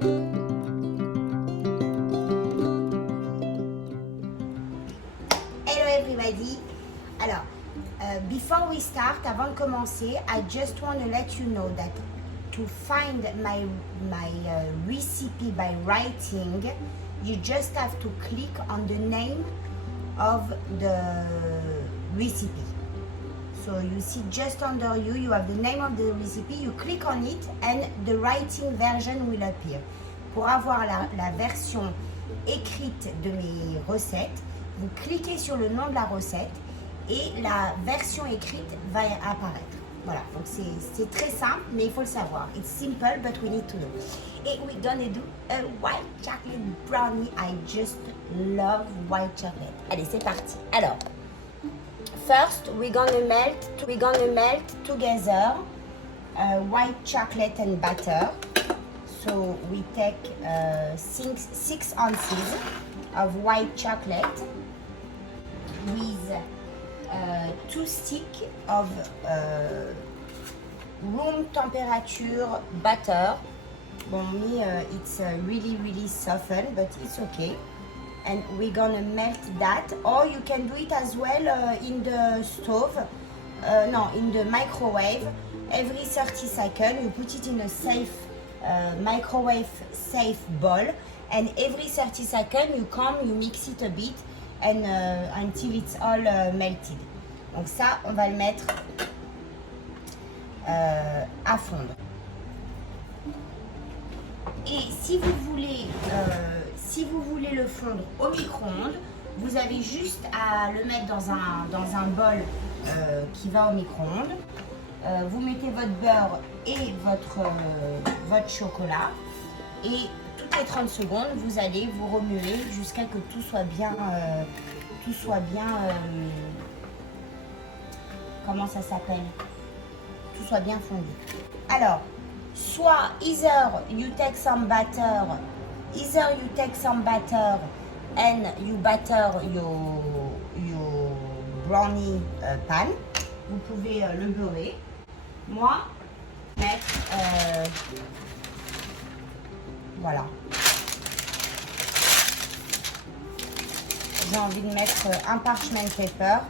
Hello everybody. Alors, before we start, avant de commencer, I just want to let you know that to find my recipe by writing, you just have to click on the name of the recipe. So you see just under you have the name of the recipe, you click on it and the writing version will appear. Pour avoir la version écrite de mes recettes, vous cliquez sur le nom de la recette et la version écrite va apparaître. Voilà, donc c'est très simple, mais il faut le savoir. It's simple, but we need to know. Et we're gonna do a white chocolate brownie. I just love white chocolate. Allez, c'est parti. Alors, first we're gonna melt together white chocolate and butter. So we take 6 ounces of white chocolate with 2 sticks of room temperature butter. For me, it's really softened, but it's okay. And we're gonna melt that, or you can do it as well in the stove. No, in the microwave. Every 30 seconds, you put it in a safe microwave safe bowl, and every 30 seconds you mix it a bit and until it's all melted. Donc ça, on va le mettre à fondre. Et si vous voulez le fondre au micro-ondes, vous avez juste à le mettre dans un bol qui va au micro-ondes. Vous mettez votre beurre et votre chocolat, et toutes les 30 secondes, vous allez vous remuer jusqu'à que tout soit bien, comment ça s'appelle? Tout soit bien fondu. Alors, soit either you take some butter and you butter your brownie pan. Vous pouvez le beurrer. Moi, mettre voilà. J'ai envie de mettre un parchment paper.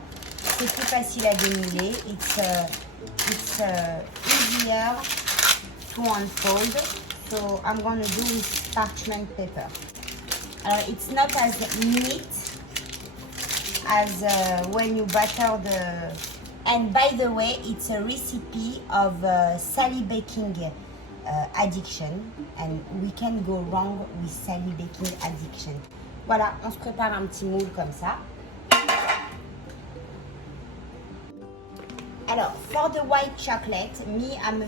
C'est plus facile à démêler. It's easier to unfold. So I'm going to do with parchment paper. It's not as neat as when you butter the. And by the way, it's a recipe of Sally baking addiction, and we can go wrong with Sally baking addiction. Voilà, on se prépare un petit moule comme ça. Alors, for the white chocolate, me, I'm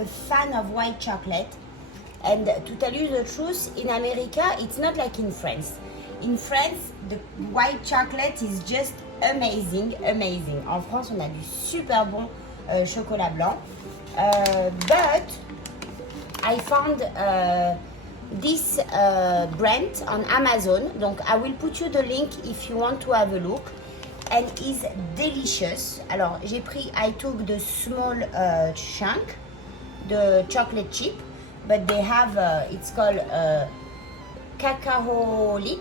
a fan of white chocolate. And to tell you the truth, in America, it's not like in France. In France, the white chocolate is just amazing. En France, on a du super bon chocolat blanc. But I found this brand on Amazon. Donc, I will put you the link if you want to have a look. And it's delicious. Alors, I took the small chunk, the chocolate chip, but they have, it's called Cacaolic.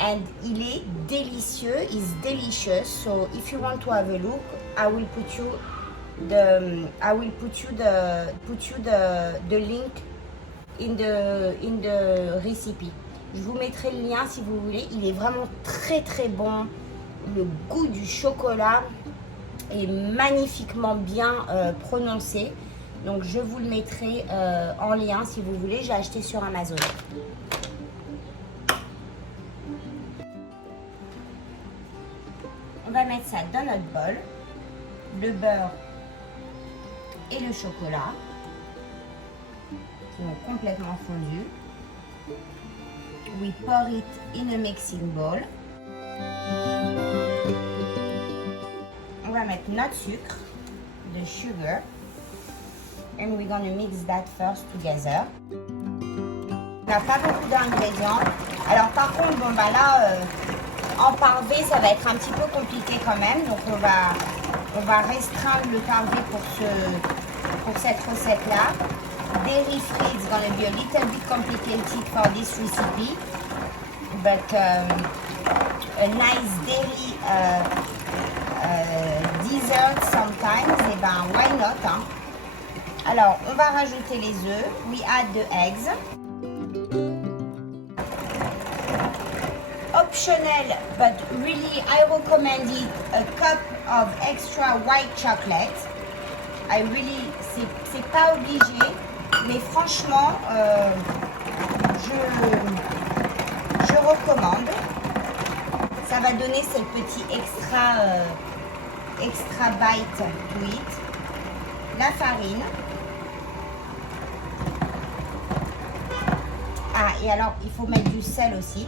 And il est délicieux, is delicious. So if you want to have a look, I will put you the link in the recipe. Je vous mettrai le lien si vous voulez. Il est vraiment très bon. Le goût du chocolat est magnifiquement bien prononcé. Donc je vous le mettrai en lien si vous voulez. J'ai acheté sur Amazon. On va mettre ça dans notre bol, le beurre et le chocolat qui ont complètement fondu. We pour it in a mixing bowl. On va mettre notre sucre, the sugar, and we're gonna mix that first together. On n'a pas beaucoup d'ingrédients. Alors par contre, bon bah là, en parvé, ça va être un petit peu compliqué quand même. Donc on va restreindre le parvé pour cette recette-là. dairy free. It's gonna be a little bit complicated for this recipe, but a nice dairy dessert sometimes, et ben why not, hein? Alors, on va rajouter les œufs. We add the eggs. Optional, but really I recommend it, a cup of extra white chocolate. I really, c'est pas obligé, mais franchement, je recommande. Ça va donner ce petit extra bite to it. La farine. Ah, et alors, il faut mettre du sel aussi.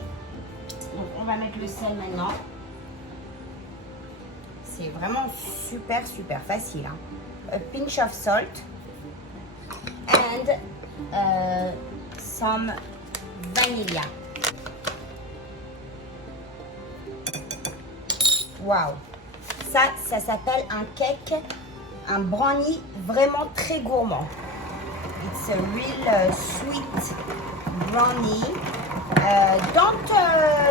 Donc, on va mettre le sel maintenant. C'est vraiment super facile, hein. A pinch of salt and some vanilla. Wow, ça s'appelle un cake, un brownie vraiment très gourmand. It's a real sweet brownie. Don't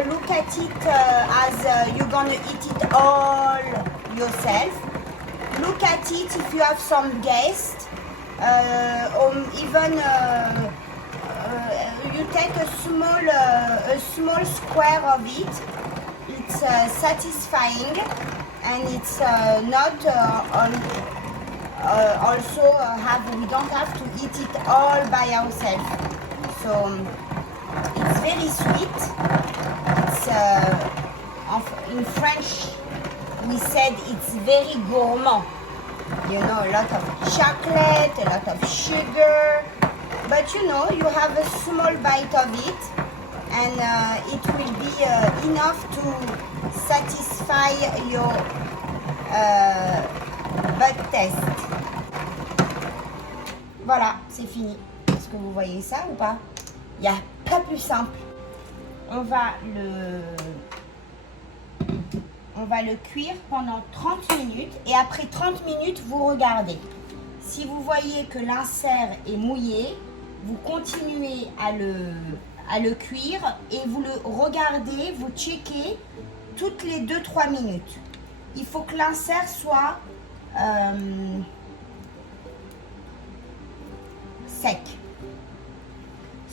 look at it as you're gonna eat it all yourself. Look at it if you have some guests, or even you take a small square of it. It's satisfying, and it's not also we don't have to eat it all by ourselves. So it's very sweet. It's in French we said it's very gourmand. You know, a lot of chocolate, a lot of sugar, but you know, you have a small bite of it, and it will be enough to satisfy your butt test. Voilà, c'est fini. Est-ce que vous voyez ça ou pas? Il n'y a pas plus simple. On va le cuire pendant 30 minutes et après 30 minutes, vous regardez. Si vous voyez que l'insert est mouillé, vous continuez à le cuire et vous le regardez, vous checkez toutes les 2-3 minutes. Il faut que l'insert soit sec.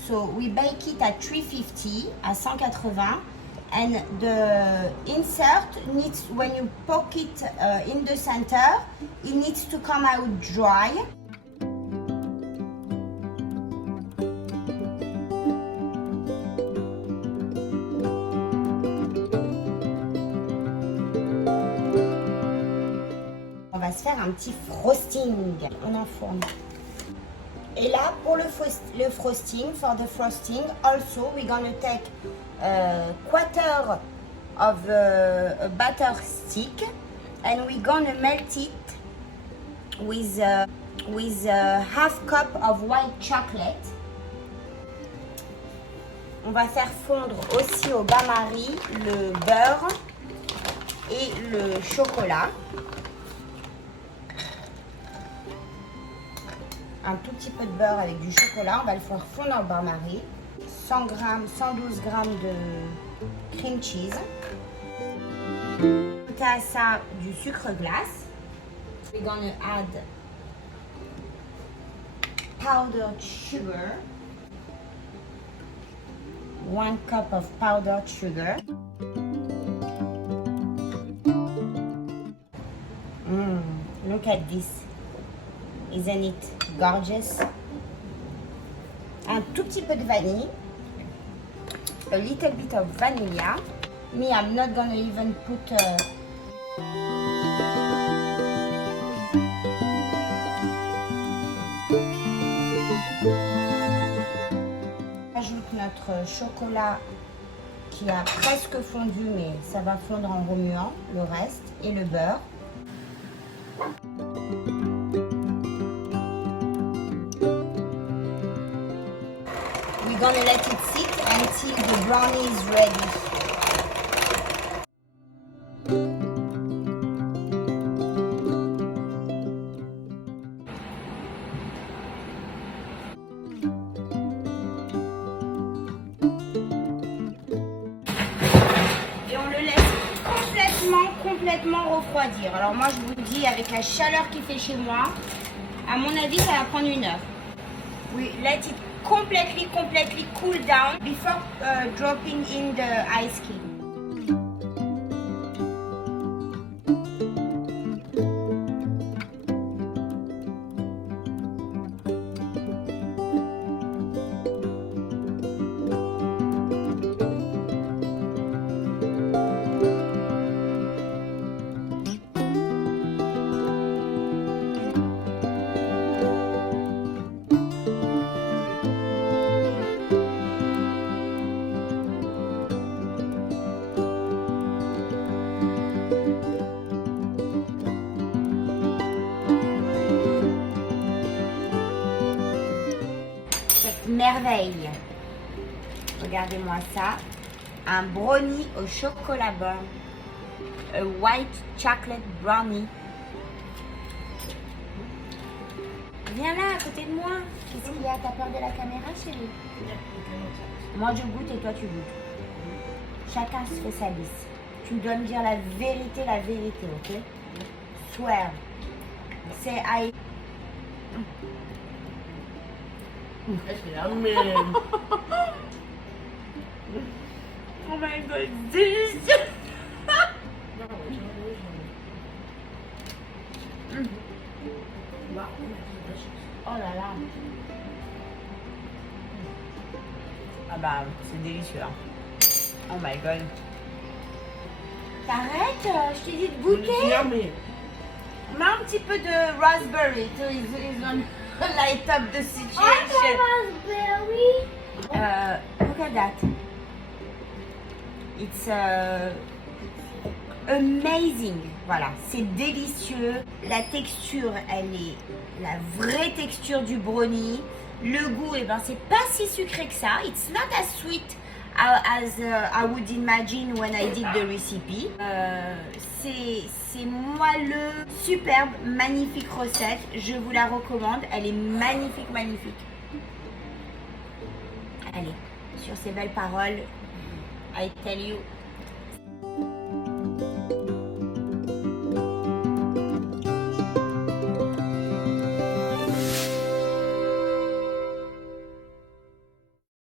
So we bake it at 350, à 180. And the insert needs, when you poke it in the center, it needs to come out dry. On va se faire un petit frosting. On enfourne. Et là, pour le frosting, for the frosting, also we're gonna take a quarter of a butter stick, and we're gonna melt it with a half cup of white chocolate. On va faire fondre aussi au bain-marie le beurre et le chocolat. Un tout petit peu de beurre avec du chocolat, on va le faire fondre dans le bain-marie. 100 grammes, 112 grammes de cream cheese. Ajouter à ça du sucre glace. We're gonna add powdered sugar. 1 cup of powdered sugar. Look at this. Isn't it gorgeous? Un tout petit peu de vanille. A little bit of vanilla. Me, I'm not gonna even put ajoute notre chocolat qui a presque fondu, mais ça va fondre en remuant le reste, et le beurre. We're gonna let it sit until the brownie is ready. complètement refroidir. Alors moi je vous dis, avec la chaleur qu'il fait chez moi, à mon avis ça va prendre 1 heure. We let it completely cool down before dropping in the ice cube. Merveille. Regardez-moi ça. Un brownie au chocolat blanc. A white chocolate brownie. Viens là, à côté de moi. Qu'est-ce qu'il y a? T'as peur de la caméra, chérie? Moi, je goûte et toi, tu goûtes. Chacun se fait sa liste. Tu dois me dire la vérité, ok? Swear. Say I... Oh my god, délicieux! Oh là là! Ah bah, c'est délicieux. Hein. Oh my god! T'arrêtes? Je t'ai dit de goûter! Mets un petit peu de raspberry. Ils ont light up the situation. Raspberry. Look at that. It's amazing. Voilà, c'est délicieux. La texture, elle est la vraie texture du brownie. Le goût, eh ben, c'est pas si sucré que ça. It's not as sweet as I would imagine when I did the recipe. C'est moelleux, superbe, magnifique recette. Je vous la recommande. Elle est magnifique, magnifique. Allez, sur ces belles paroles, I tell you,